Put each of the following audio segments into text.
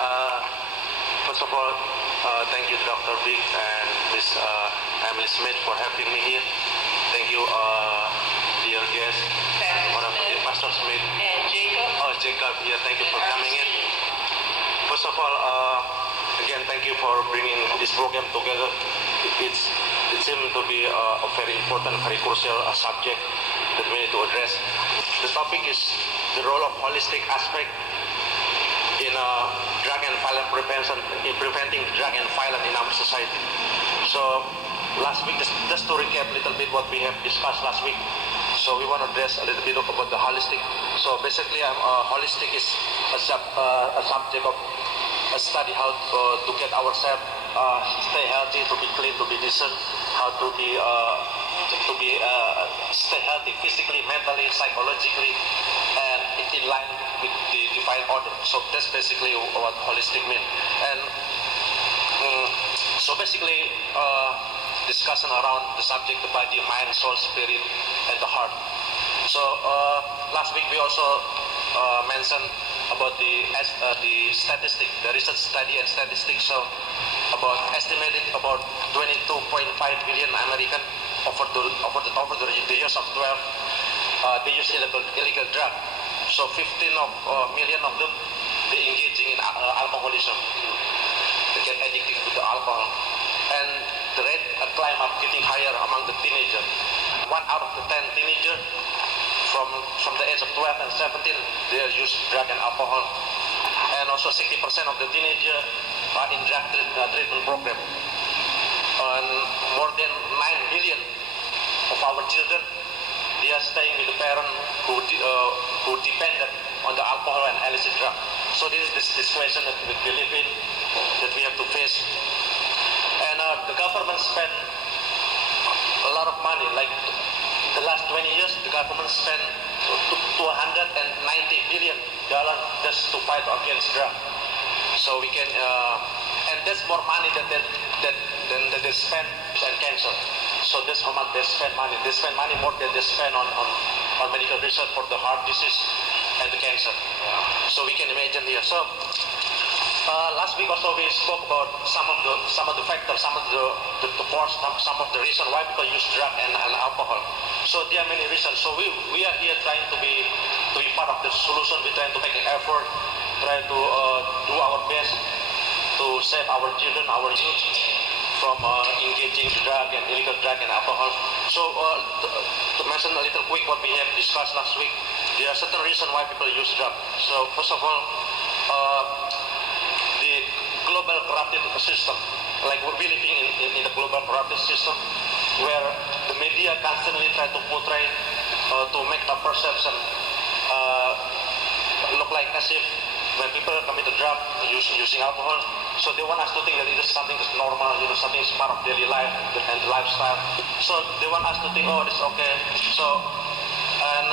right. First of all, thank you, Dr. Vic and Ms. Emily Smith, for having me here. Thank you, dear guest, Pastor Smith. And Jacob. Oh, Jacob here. Thank you for coming in. First of all, again, thank you for bringing this program together. It seems to be a very important, very crucial subject that we need to address. The topic is the role of holistic aspect in drug and violence prevention, in preventing drug and violence in our society. So last week, just to recap a little bit what we have discussed last week. So we want to address a little bit about the holistic. So basically, holistic is a subject of a study how to get ourselves stay healthy, to be clean, to be decent, how to be stay healthy physically, mentally, psychologically, and in line with the divine order. So that's basically what holistic means. And so basically, discussion around the subject, the body, mind, soul, spirit, and the heart. So last week we also mentioned about the statistic, the research study and statistics. So about estimated about 22.5 billion American over the years of 12, they use illegal drug. So 15 million of them, they engaging in alcoholism. They get addicted to the alcohol, and the rate climb up, getting higher among the teenager. 1 out of the 10 teenager from the age of 12 and 17, they use drug and alcohol, and also 60% of the teenager are in drug treatment program. And more than 9 million of our children, they are staying with the parent who depended on the alcohol and illicit drug. So this is the situation that we live in, that we have to face. And the government spent a lot of money. Like the last 20 years, the government spent $290 billion just to fight against drug. So we can, and that's more money than they spend on cancer. So that's how much they spend money. They spend money more than they spend on medical research for the heart disease and the cancer. So we can imagine here. So last week also we spoke about some of the factors, some of the cause, some of the reason why people use drug and alcohol. So there are many reasons. So we are here trying to be part of the solution. We're trying to make an effort, trying to do our best to save our children, our youth from engaging drug and illegal drug and alcohol. So to mention a little quick what we have discussed last week, there are certain reasons why people use drug. So first of all, the global corrupted system, like we're living in the global corrupted system, where the media constantly try to portray, to make the perception look like as if when people commit a drug using alcohol, so they want us to think that it is something that's normal, something is part of daily life and the lifestyle. So they want us to think, oh, it's okay. So, and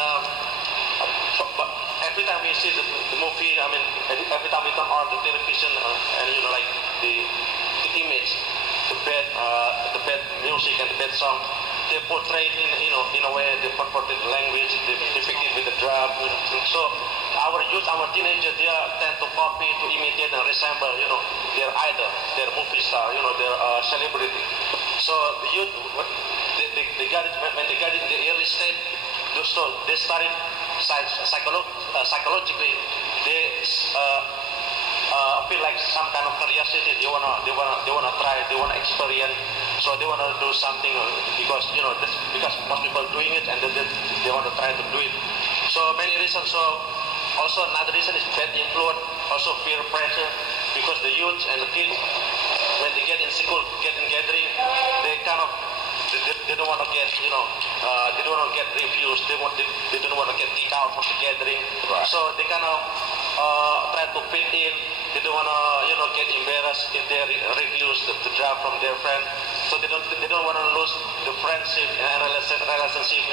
but every time we see the movie, I mean, every time we turn on the television, and like the image, the bad music and the bad song, they portray it in a way, they purported language, they depicted with the drug. So our youth, our teenagers, they tend to copy, to imitate and resemble, their idol, their movie star, their celebrity. So the youth, they got it when they got it in the early stage. So they started psychologically. They feel like some kind of curiosity. They wanna try. They wanna experience. So they wanna do something because because most people doing it, and they want to try to do it. So many reasons. So also another reason is bad influence. Also peer pressure, because the youth and the kids, when they get in school, get in gathering, they kind of they don't want to get they don't want to get refused. They don't want to get kicked out from the gathering. Right. So they kind of try to fit in. They don't want to get embarrassed if they refuse the job from their friend. So they don't want to lose the friendship and relationship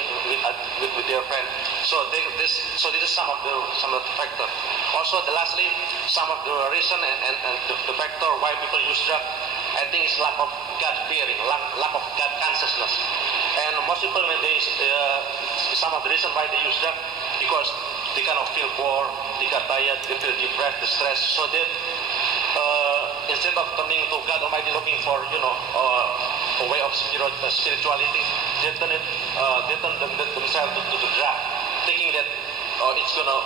with their friend. So this is some of the factor. Also, lastly, some of the reason and the factor why people use drug, I think, is lack of God fearing, lack of God consciousness. And most people, when some of the reason why they use drug, because they kind of feel bored, they got tired, they feel depressed, distressed. So they instead of turning to God Almighty looking for, a way of spirituality, they turn themselves to drug, thinking that it's gonna,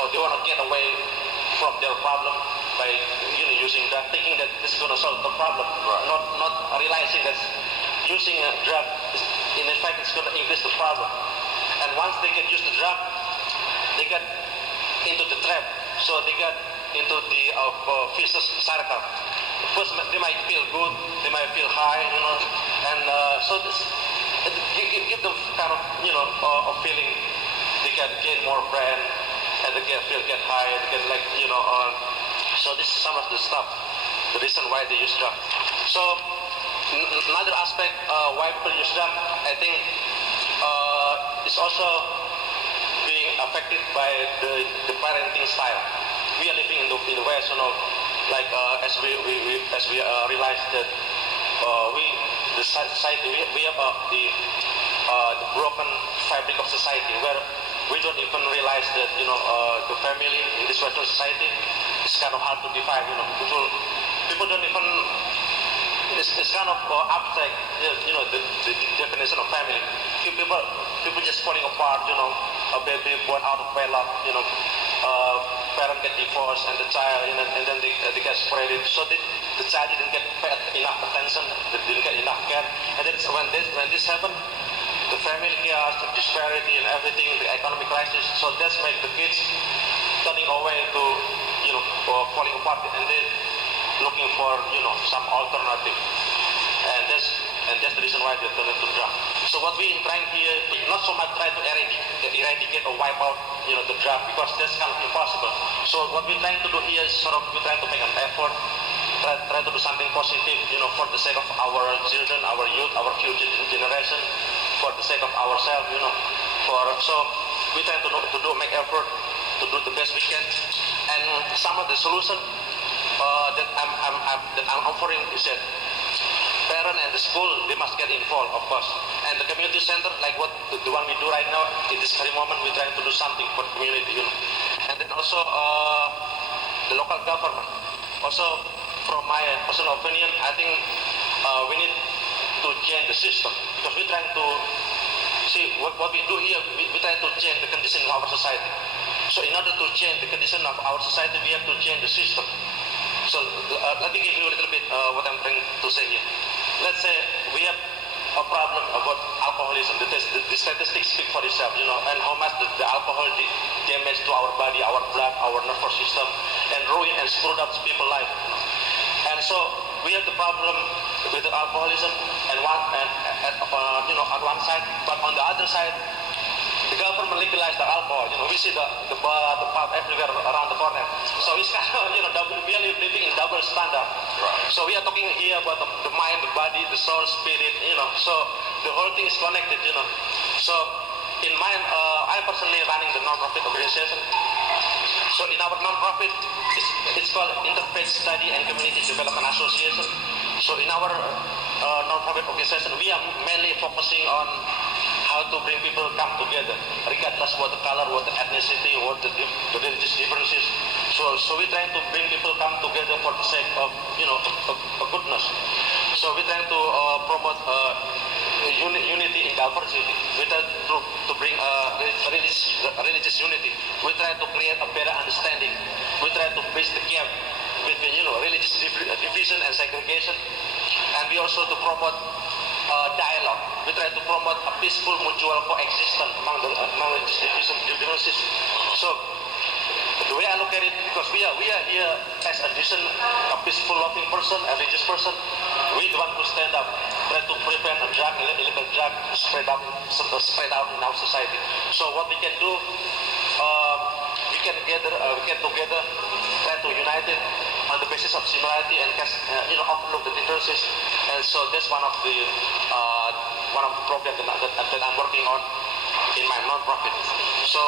or they wanna get away from their problem by using drug, thinking that this is gonna solve the problem, not realizing that using a drug is, in effect, it's gonna increase the problem. And once they get used to drug, they get into the trap. So they get into the vicious circle. First, they might feel good, they might feel high, and so this, it give them kind of, a feeling they can gain more brand, and they get high, they can so this is some of the stuff, the reason why they use drug. So another aspect why people use drug, I think, is also being affected by the parenting style. We are living in the West, as we realize that the society we have the broken fabric of society where we don't even realize that the family in this Western society is kind of hard to define. People don't even. It's kind of abstract. The definition of family. People just falling apart. A baby born out of wedlock. Parent get divorced and the child, and then they get separated. So the child didn't get enough attention. They didn't get enough care. And then when this happened, the family chaos, the disparity and everything, the economic crisis. So that's make the kids turning away to falling apart, and they looking for some alternative. And that's the reason why they turn to drug. So what we trying here, not so much try to eradicate or wipe out the drug, because that's kind of impossible. So what we're trying to do here is we're trying to make an effort, try to do something positive, for the sake of our children, our youth, our future generation, for the sake of ourselves, so we try to make effort to do the best we can. And some of the solution that I'm offering is that parent and the school, they must get involved, of course. And the community center, like what the one we do right now, in this very moment, we're trying to do something for the community, And then also the local government. Also, from my personal opinion, I think we need to change the system, because we're trying to see what we do here. We try to change the condition of our society. So in order to change the condition of our society, we have to change the system. So let me give you a little bit what I'm trying to say here. Let's say we have a problem about alcoholism. The statistics speak for itself, and how much the alcohol damage to our body, our blood, our nervous system, and ruin and screwed up people's life. And so we have the problem with the alcoholism on one side, but on the other side, the government legalized the alcohol. We see the pub everywhere around the corner. So it's kind of we are living in double standard. Right. So we are talking here about the mind, the body, the soul, spirit. So the whole thing is connected. So in mine, I personally running the non-profit organization. So in our non-profit, it's called Interfaith Study and Community Development Association. So in our non-profit organization, we are mainly focusing on how to bring people come together, regardless what the color, what the ethnicity, what the religious differences. So we're trying to bring people come together for the sake of goodness. So we're trying to promote unity in diversity. We try to bring religious unity. We try to create a better understanding. We try to bridge the gap between religious division and segregation, and we also to promote dialogue. We try to promote a peaceful mutual coexistence among religious differences. So the way I look at it, because we are here as a decent, a peaceful, loving person, a religious person, we want to stand up, try to prevent a drug, illegal drug spread out in our society. So what we can do, we can together try to unite it on the basis of similarity and overlook the differences. And so that's one of the programs that I'm working on in my non-profit. So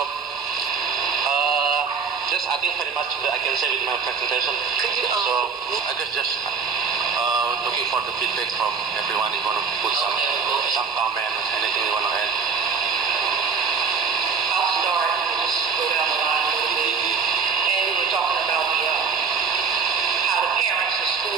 just I think very much that I can say with my presentation. So I guess just looking for the feedback from everyone. You want to put some comment, anything you want to add? I'll start and just go down the line a little bit. And we were talking about how the parents, the school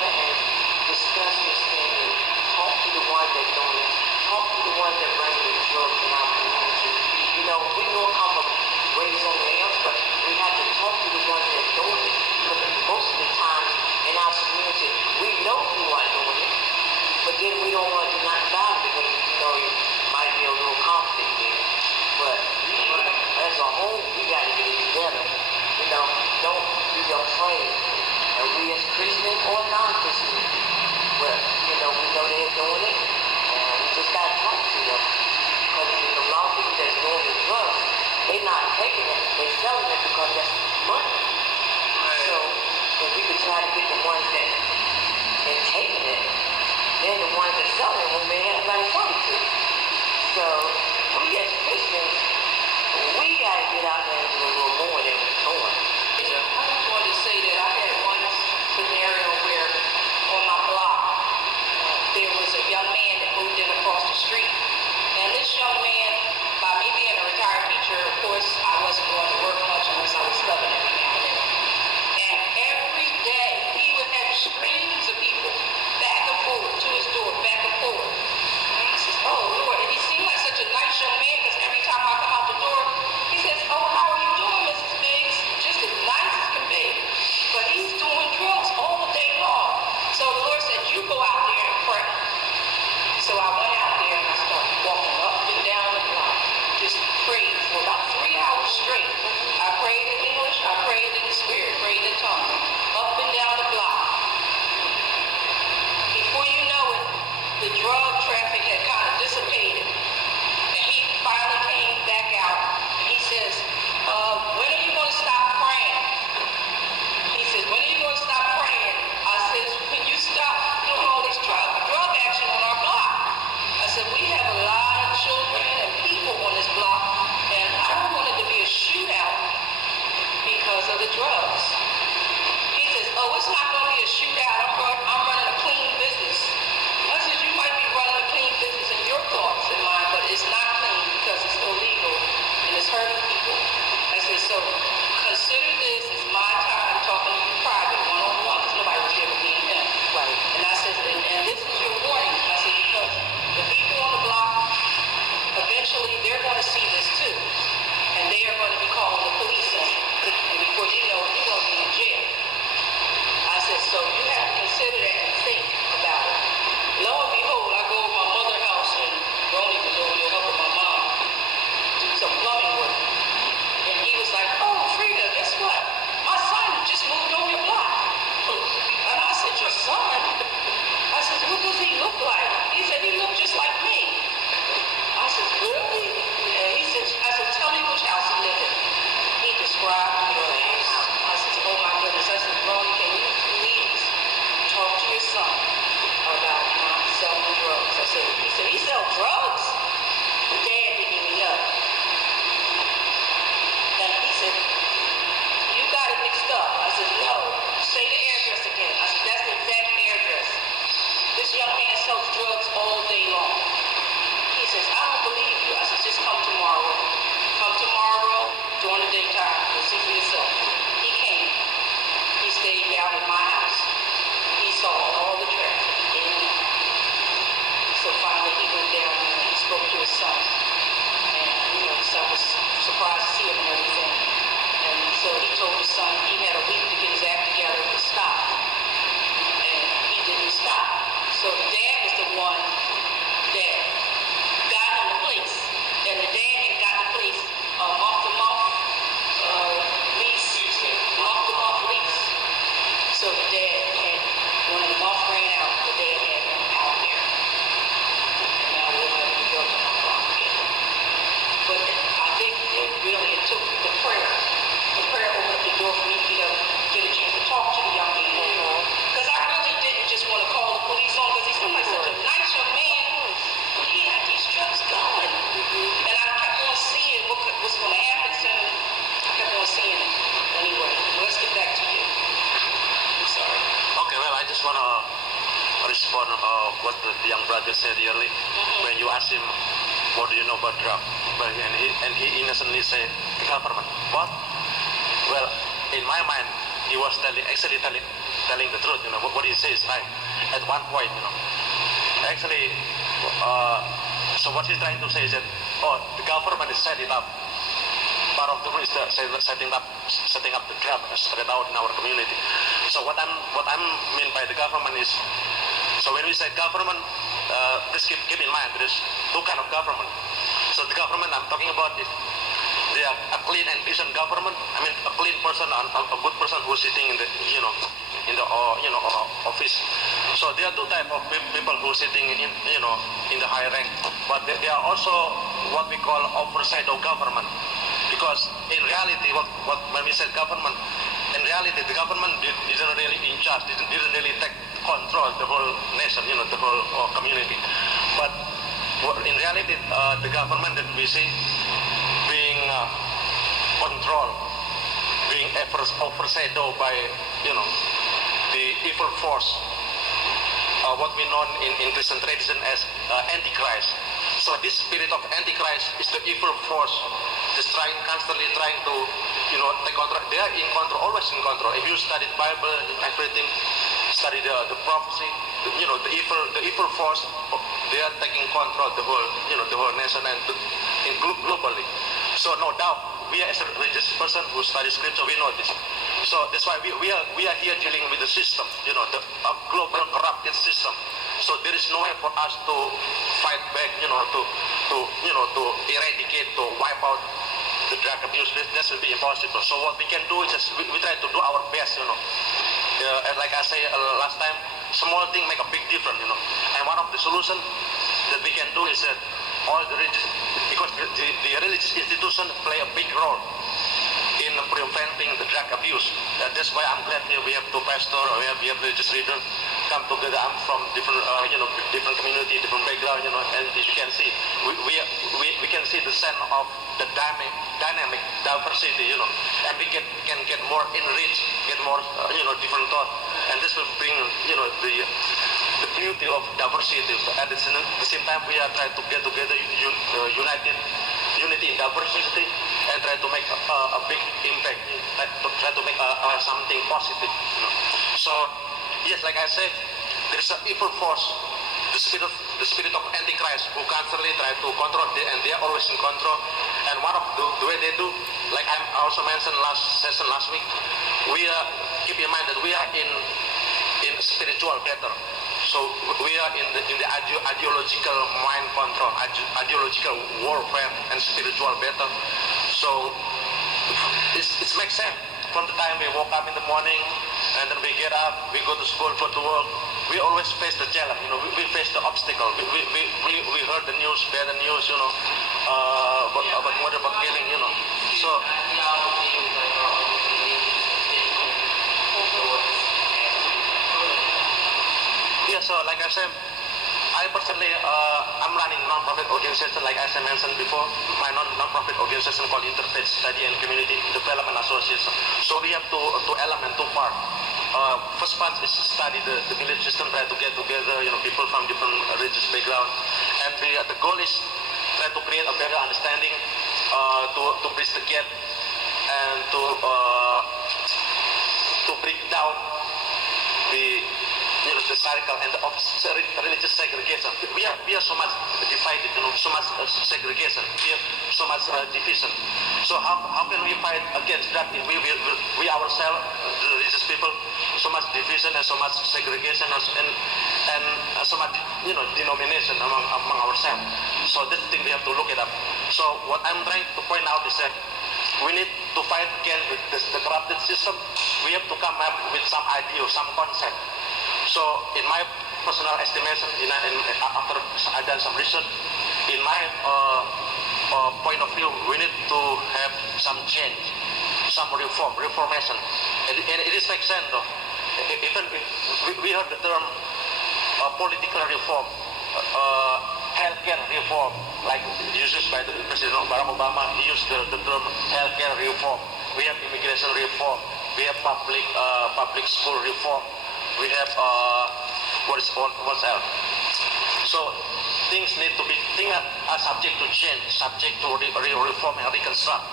together and discuss this thing and talk to the ones that don't, talk to the ones that bring the drugs in our community. You know, we know come from race somewhere else, but we have to talk to the ones that don't. Because most of the time in our community, we know who are doing it, but then we don't want to do nothing about it because, you know, it might be a little conflict there. But as a whole, we got to get it together. You know, don't be afraid. And we as Christian or non-Christian, well, you know, we know they're doing it, and we just got to talk to them. Because there's a lot of people that's doing the drugs, they're not taking it, they're selling it because that's money. So, if we could try to get the ones that are taking it, then the ones that selling it won't be anybody talking to. So, we as Christians, we got to get out there and do a little more than we're doing. I just wanted to say that I had one scenario where on my block, there was a young man that moved in across the street. And this young man, by me being a retired teacher, of course, I wasn't going to work much unless I was subbing every now and then. And every day, he would have streams of people back and forth to his door, back and forth. And I says, oh, Lord. And he seemed like such a nice young man because every time I come out the door, he says, oh, how are you doing, Mrs. Biggs? Just as nice as can be. But he's doing drugs all day long. So the Lord said, you go out there and pray. So I went out there and I started walking up and down the block, just prayed for about 3 hours straight. I prayed in English, I prayed in the Spirit, prayed in tongues, up and down the block. Before you know it, the drug traffic had kind of dissipated. And he finally came back out and he says, when are you going to stop praying? He says, when are you going to stop praying? I said, when you stop doing all this drug action on our block. I said, we have a lot of children and people on this block, and I don't want it to be a shootout because of the drugs. He says, oh, it's not going to be a shootout. I'm running a clean business. I said, you might be running a clean business in your thoughts and mine, but it's not clean because it's illegal and it's hurting people. I said, so consider this as my time talking to you private, one-on-one, because nobody was there with me and him. Right. And I said, and this is your warning. I said, because the people on the block, eventually they're going to see this too. And they are going to be calling the police on you. And before you know it, you're going to be in jail. I said, so you have to consider that and think about it. Lo and behold, I go to my mother's house and Ronnie was over there helping my mom do some plumbing work. And he was like, oh, Frida, guess what? My son just moved on your block. And I said, your son? I said, what does he look like? He said, he looked just like me. I said, really? And he said, I said, tell me which house he lived in. He described the house. I said, oh my goodness. I said, Ronnie, can you please talk to your son about not selling drugs? I said, he sell drugs? The dad didn't even know. And he said, you got it mixed up. I said, no. Say the address again. I said, that's the exact address. This young man sells drugs all day long. He says, I don't believe you. I said, just come tomorrow. Come tomorrow during the daytime and see for yourself. He came. He stayed down at my house. He saw all the traffic in and out. So finally he went down and he spoke to his son. And, you know, the son was surprised to see him and everything. And so he told his son he had a week to get his act together to stop. And he didn't stop. So the dad was the one that got him the place. And the dad had got the place month-to-month lease. Month-to-month lease. So the dad had, when the month ran out, the dad had him out there. And now we'll have to go to my block again. But I think it took the prayer. The prayer opened up the door for me to get a chance to talk to the young man. Because I really didn't just want to call the police on because he seemed like such a nice young man. But he had these drugs going. And I kept on seeing what's going to happen to him. I kept on seeing it. Anyway, let's get back to you. I'm sorry. Okay, well, I just want to respond what the young brother said earlier. When you ask him, what do you know about drug? And he innocently said, the government. What? Well, in my mind, he was actually telling telling the truth. What he says is right. At one point, actually, so what he's trying to say is that, the government is setting up. Part of the rule is setting up the job spread out in our community. So what I'm mean by the government is, so when we say government, please keep in mind there's two kind of government. So the government I'm talking about is they are a clean and decent government. I mean a clean person and a good person who's sitting in the office. So there are two type of people who are sitting in the high rank, but they are also what we call oversight of government. Because in reality, when we said government, in reality the government isn't really in charge, didn't really take control of the whole nation, the whole community. But in reality, the government that we see being controlled, being overshadowed by the evil force, what we know in Christian tradition as Antichrist. So this spirit of Antichrist is the evil force, just constantly trying to take control. They are in control, always in control. If you study the Bible, everything, study the prophecy, the evil force, they are taking control of the whole nation and globally. So no doubt, we as a religious person who studies scripture, we know this. So that's why we are here dealing with the system, the global corrupted system. So there is no way for us to fight back, to eradicate, to wipe out the drug abuse. That will be impossible. So what we can do is just we try to do our best, and like I say last time, small thing make a big difference, And one of the solutions that we can do is that all the religious, because the religious institution play a big role in preventing the drug abuse. That's why I'm glad here we have two pastors, we have religious leaders come together. I'm from different different community, different background, and as you can see, we can see the sense of the dynamic diversity, and we can get more enriched, get more different thoughts, and this will bring the beauty of diversity. At the same time, we are trying to get together, unity in diversity, and try to make a big impact, try to make something positive. So yes, like I said, there is an evil force, the spirit of Antichrist, who constantly try to control, and they are always in control. And one of the way they do, like I also mentioned last week, we keep in mind that we are in spiritual battle. So we are in the ideological mind control, ideological warfare, and spiritual battle. So it makes sense. From the time we woke up in the morning, and then we get up, we go to school, go to work, we always face the challenge. We face the obstacle. We heard the news, bad news, about murder, about killing, So yeah, so like I said, I personally, I'm running non-profit organization, like as I mentioned before, my non-profit organization called Interfaith Study and Community Development Association. So we have two elements, two parts. First part is to study the village system, try to get together, people from different religious background, and the goal is try to create a better understanding, to bridge the gap, and to break down the cycle and the religious segregation. We are so much divided, so much segregation. We have so much division. So how can we fight against that if we ourselves, the religious people, so much division and so much segregation and so much denomination among ourselves. So this thing we have to look it up. So what I'm trying to point out is that we need to fight against the corrupted system. We have to come up with some idea, some concept. So in my personal estimation, after I've done some research, in my point of view, we need to have some change, some reformation. And it is makes sense though. Even we heard the term political reform, healthcare reform, like used by the President Barack Obama. He used the term healthcare reform. We have immigration reform. We have public school reform. We have what's else? So things are subject to change, subject to reform and reconstruct.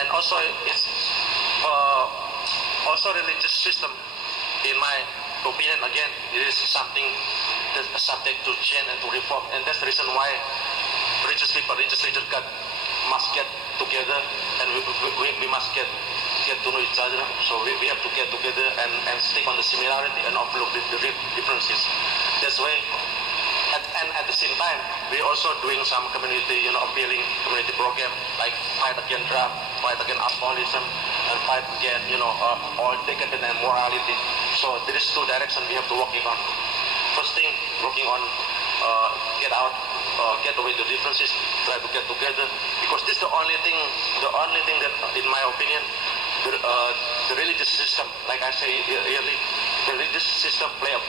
And also it's also religious system in my opinion, again, it is something that's subject to change and to reform, and that's the reason why religious people, religious leaders must get together, and we must get to know each other. So we have to get together and stick on the similarity and overlook the differences. That's why. And at the same time, we're also doing some community, appealing community program like fight against drug, fight against alcoholism, and fight against, all decadence and morality. So there is two directions we have to working on. First thing, working on get away the differences, try to get together, because this is the only thing that, in my opinion, the religious system, like I say earlier, the religious system play a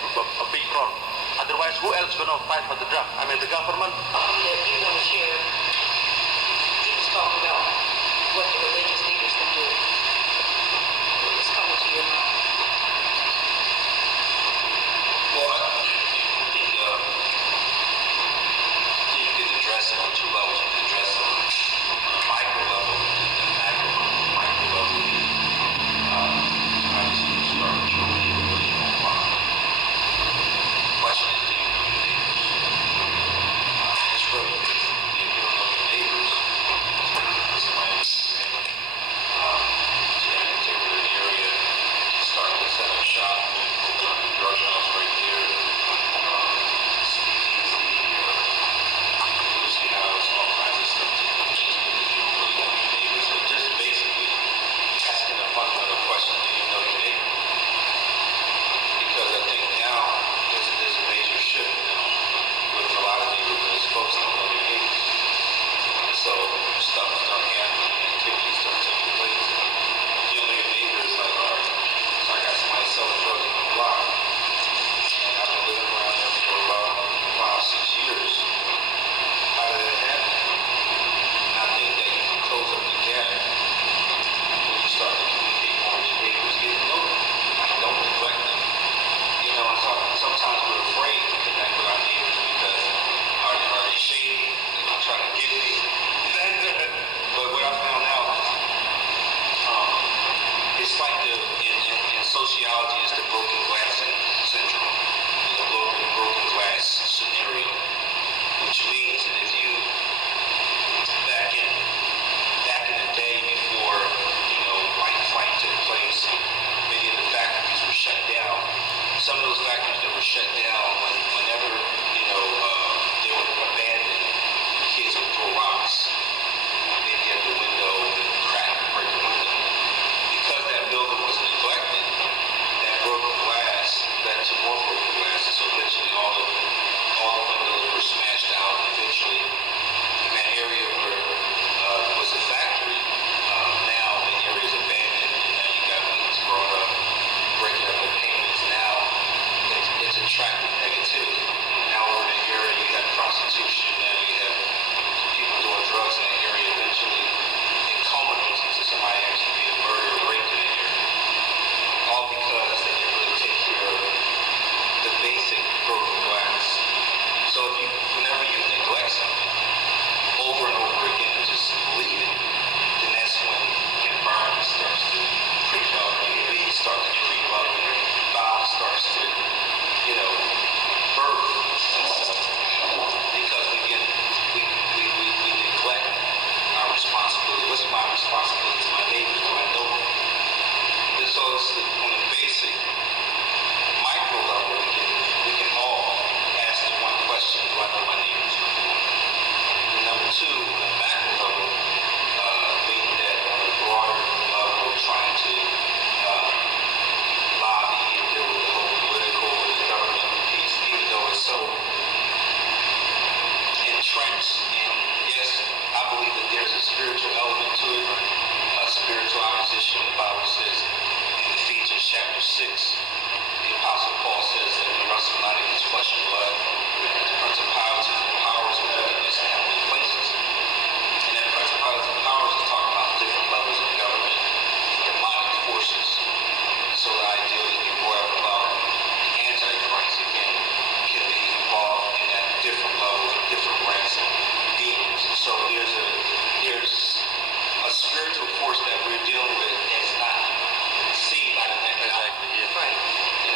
big role. Otherwise, who else gonna fight for the drug? I mean, the government. That you want to share, you just talk about what the religious leaders can do. What's coming to your mind? Well, I think you could address it on two levels. You could address it on a micro level and macro level. Obviously, you start with your neighborhood, your own block. Question is, do you know your neighbors? It's really different. If you don't know your neighbors, it's like in a particular area, start to set up shop, open up a drug house right there, speakeasy, Lucy house, all kinds of stuff to do just because you don't really know your neighbors. So just basically asking a fundamental question, do you know your neighbor? Because I think now there's a major shift now with a lot of neighborhoods. Folks don't know their neighbors. So stuff start happening, activities start taking place. You know your neighbors, like, all right, so I got somebody selling drugs on the block. And I've been living around there for about 5-6 years. How did that happen? And I think that you can close up the gap when you start to communicate more with your neighbors, get to know them. Like, don't neglect them. And sometimes we're afraid to connect with our neighbors because are they shady? They're going to try to get me. But what I found out, it's like in sociology, it's the broken glass syndrome, the broken glass scenario, which means that if you back in the day before white flight took place, many of the factories were shut down. Some of those factories that were shut down, whenever they were abandoned, kids would throw rocks, maybe at the window and break the window. Because that building was neglected, that broken glass led to more broken glass. So eventually all the windows were smashed out. Eventually, in that area where was a factory, now the area is abandoned, and now you got weeds growing up, breaking up their payments. Now it's attracting negativity. Now we're in an area, you have prostitution, now you have people doing drugs in that area. Eventually, it culminates into somebody actually being murdered or raped in that area. All because they didn't really take care of the basic broken glass. So whenever you neglect something over and over again and just leave it, then that's when environment starts to creep up, weeds start to creep up, violence starts to, birth itself. Because we neglect our responsibility. What's my responsibility to my neighbors? Do I know them? And so it's on the basic micro level, we can all ask the one question, do I know my neighbors? Number one. And number two, on the macro level, being that on a broader level, trying to lobby and deal with the whole political and government piece, even though it's so entrenched. And yes, I believe that there's a spiritual element to it, a spiritual opposition. The Bible says in Ephesians chapter 6, the Apostle Paul says that we wrestle not against flesh and blood, principalities and powers and wickedness in heavenly places. And that principalities and powers is talking about different levels of government, demonic forces. So the idea that we brought up about Antichrist, again, can be involved in at different levels or different ranks of beings. So there's a spiritual force that we're dealing with that's not seen by the naked eye. Right. And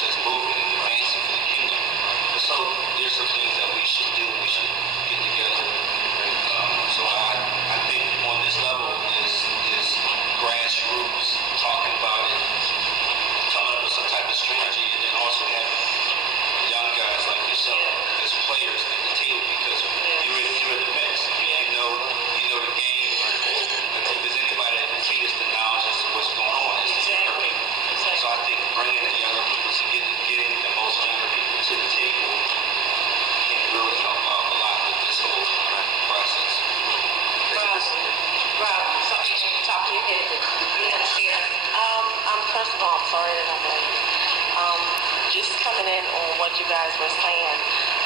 that's moving and advancing for the kingdom. So there's some things that we should do. We should get together. So I think on this level is grassroots, talking about it, coming up with some type of strategy, and then also having young guys like yourself as players at the table, because you're in the mix. I mean, you know the game. If there's anybody that can feed us the knowledge as to what's going on, it's the Exactly. So I think bringing the younger people to getting the most younger people to the table can really help out a lot with this whole process. Rob, something on the top of your head that you want to share? First of all, I'm sorry that I'm late. Just coming in on what you guys were saying,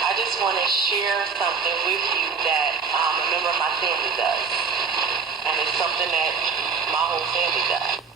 I just want to share something with you that a member of my family does. And it's something that my whole family does.